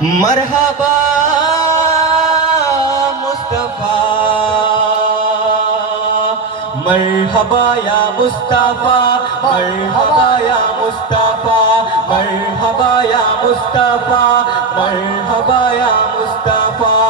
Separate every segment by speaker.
Speaker 1: مرحبا مصطفى مرحبا يا مصطفى مرحبا يا مصطفى مرحبا يا مصطفى مرحبا يا مصطفى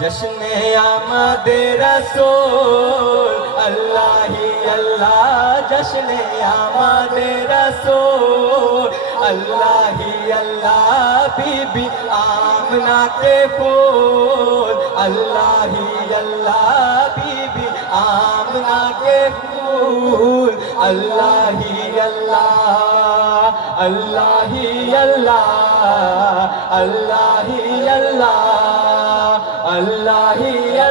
Speaker 1: جشن آمد আল্লাহ আল্লাহ বিবি আমনাতে ফুল আল্লাহ আল্লাহ বিবি আমনাতে ফুল আল্লাহ আল্লাহ আল্লাহ আল্লাহ আল্লাহ আল্লাহ আল্লাহ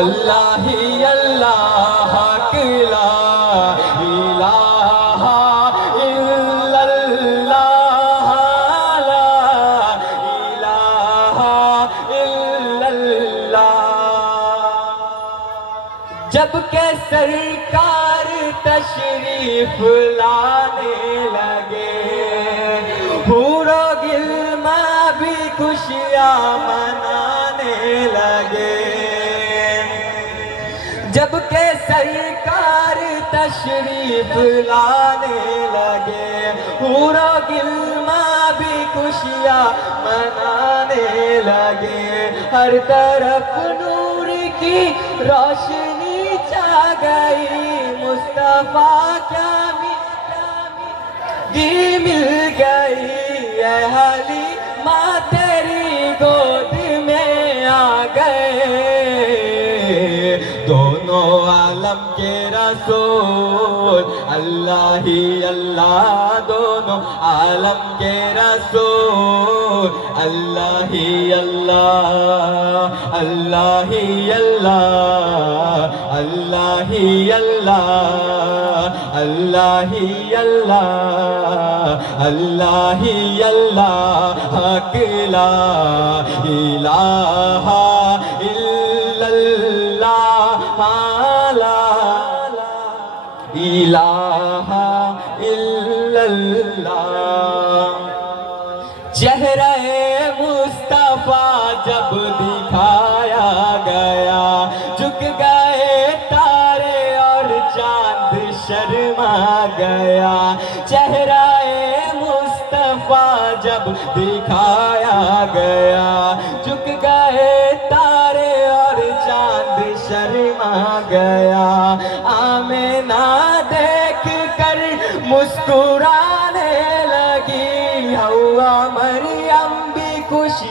Speaker 1: আল্লাহ আল্লাহ আল্লাহ কিলা جب کے سرکار تشریف لانے لگے پورو گل میں بھی خوشیاں منانے لگے جب کے سرکار تشریف لانے لگے پورو گل میں بھی خوشیاں منانے لگے ہر طرف نور کی روشنی मुस्तफ़ा कामी दी मिल गई अहली माँ तेरी गोद में आ गए दोनों आलम के रसूल अल्लाह ही अल्लाह तमाम आलम के रसूल अल्लाह ही अल्लाह अल्लाह ही अल्लाह अल्लाह ही अल्लाह अल्लाह ही अल्लाह अल्लाह ही अल्लाह हक ला इलाहा इल्लल्लाह ला इलाहा اللہ چہرہ مصطفیٰ جب دکھایا گیا جھک گئے تارے اور چاند شرما گیا چہرہ مصطفیٰ جب دکھایا گیا جھک گئے تارے اور چاند شرما گیا آمینہ دیکھ کر مسکرا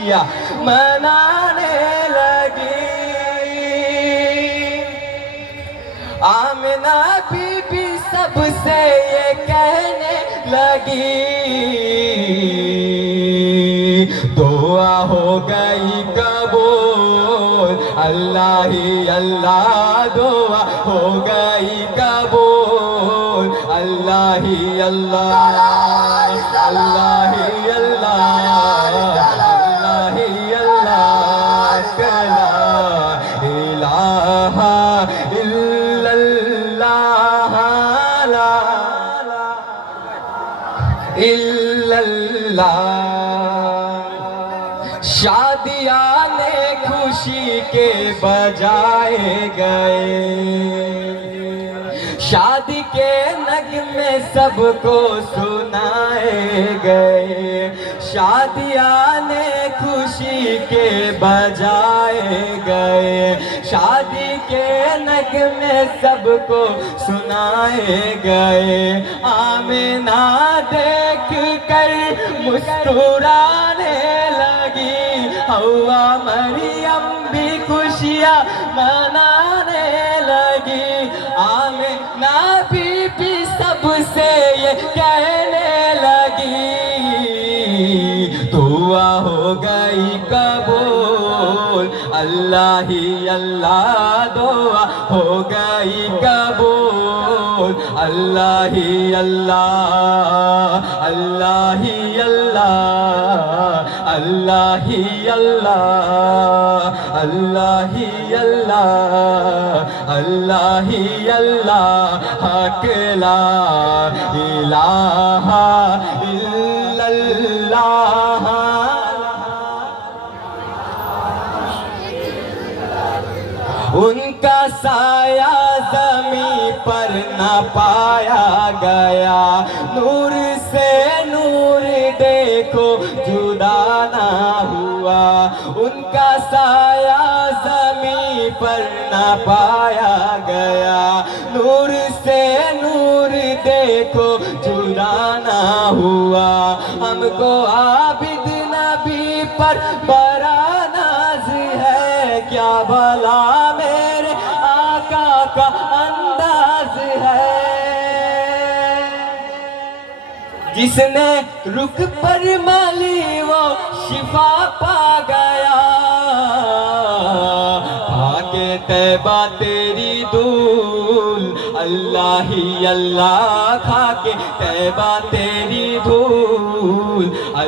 Speaker 1: خوشیاں منانے لگی آمنا سب سے یہ کہنے لگی دعا ہو گئی قبول اللہ ہی اللہ دعا ہو گئی قبول اللہ ہی اللہ اللہ لادیا میں خوشی کے بجائے گئے شادی کے نگ میں سب کو سنائے گئے شادیاں نے خوشی کے بجائے گئے شادی کے نگ میں سب کو سنائے گئے آمینہ دیکھ کر مسکرانے لگی ہوا مریم بھی خوشیاں مانا अल्लाह ही अल्लाह दुआ हो गई कबूल अल्लाह ही अल्लाह अल्लाह ही अल्लाह अल्लाह ही अल्लाह अल्लाह ही अल्लाह अल्लाह ही अल्लाह हकला इलाहा ان کا سایہ زمین پر نہ پایا گیا نور سے نور دیکھو جدا نہ ہوا ان کا سایہ زمین پر نہ پایا گیا نور سے نور دیکھو جدا نہ ہوا ہم کو عابد نبی پر بڑا ناز ہے کیا بلا जिसने रुक पर माली वो शिफा पा गया भागे तैबा तेरी धूल अल्लाह ही अल्लाह खाके तैबा तेरी धूल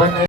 Speaker 2: when they